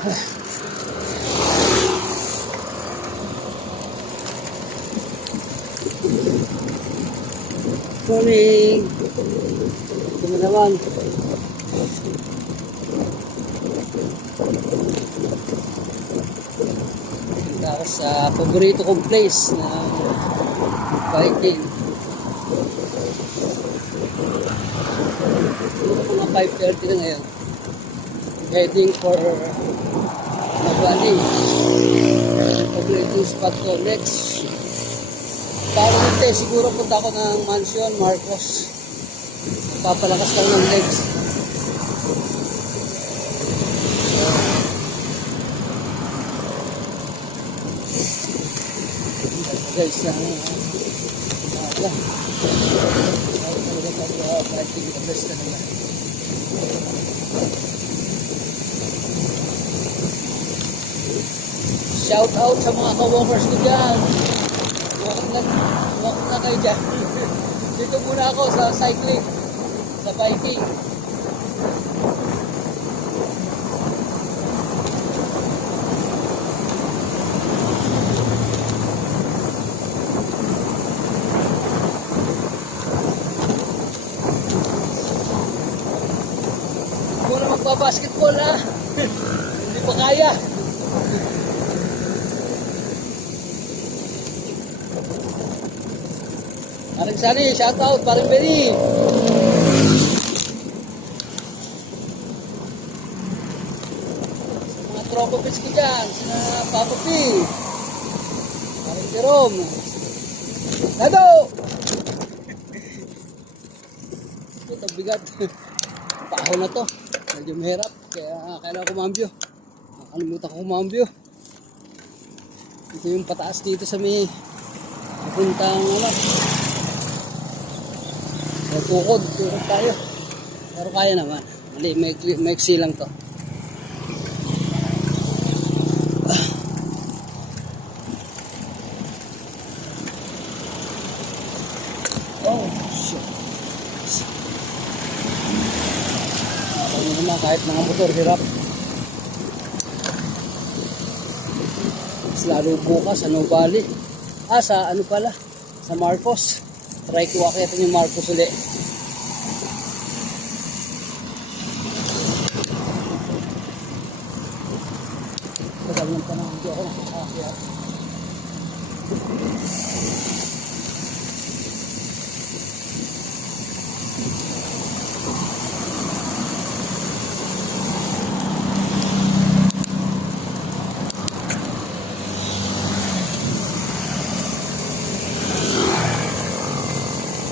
Morning. Ito na naman. Ako sa paborito kong place na biking. Mga 5:30 na ngayon. Heading for Navali. Paborito spot ko next. Parang hindi, siguro punta ako ng Mansion Marcos. Papalakas lang ng legs. Guys, shout out sa mga ka-walkers ko dyan. Walk na kayo dyan. Dito muna ako sa cycling, sa biking. Muna magpa-basketball ha. Hindi pa kaya. Parang Sari, shout out, parang Benny. Sa mga tropa pits ko dyan, sa Papa P. Parang Jerome. Dado! Ito, bigat. Paho na to. Medyo mahirap. Kaya kailangan kumambyo. Nakalimutan ko kumambyo. Ito yung pataas dito sa may papuntang tukod tayo. Pero kaya naman. Mali, maiksi lang to. Oh, shit. Ano naman, kahit mga motor, hirap. Mas lalo bukas, sa Nubali. Sa ano pala? Sa Marcos. Try ko akitin yung Marcos ulit. Tagal ng panahon, hindi ako nakakakiyat.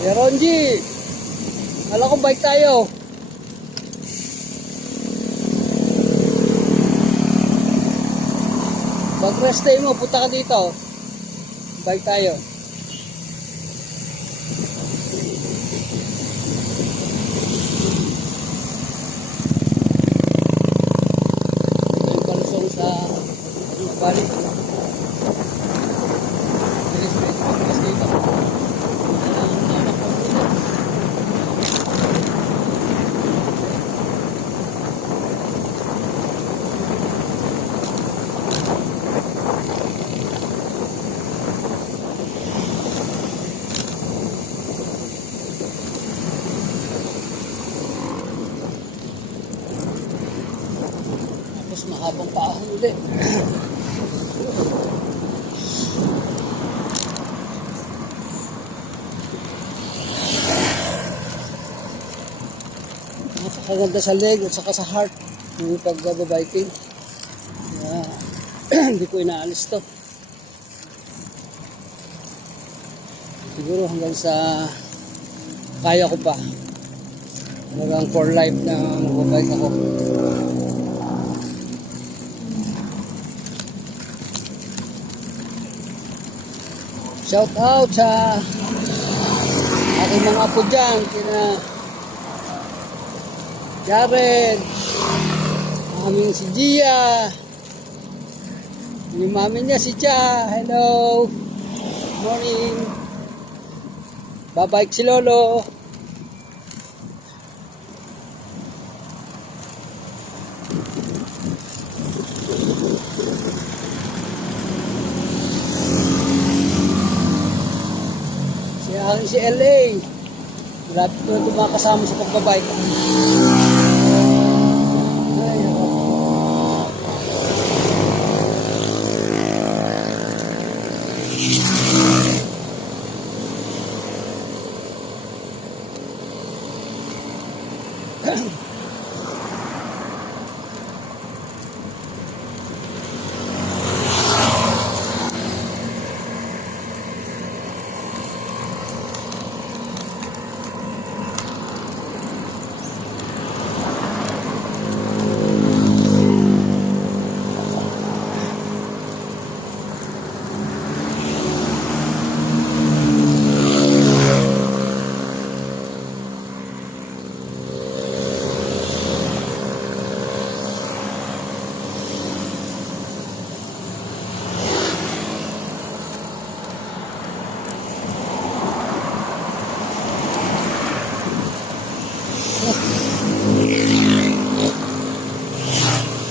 Ronji, alam ko bike tayo. Pag rest day mo, punta ka dito. Bike tayo. Ito yung kalusong sa Bali. Bilis dito. Mahabang paahon ulit. Napakaganda sa leg at saka sa heart yung pag-biking. Hindi ko inaalis to. Siguro hanggang sa kaya ko pa. Hanggang for life na magbabike ako. Shout out sa aking mga apo dyan, kina Jared, aming si Gia, yung mami niya si Cha. Hello, morning. Babike si Lolo. si LA. Malapit ko na ito mga kasama sa pagbabike. Ay,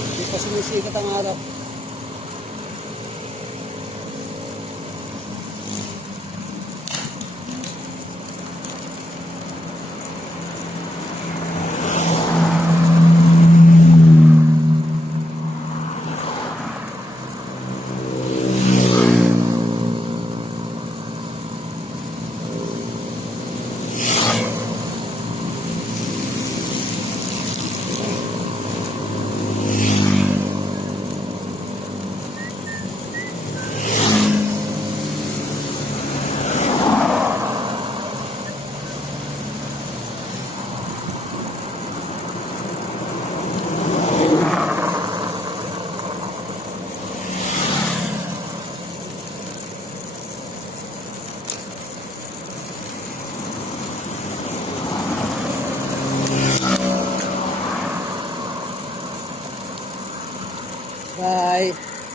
hindi pa sumisikat ang araw. Bye.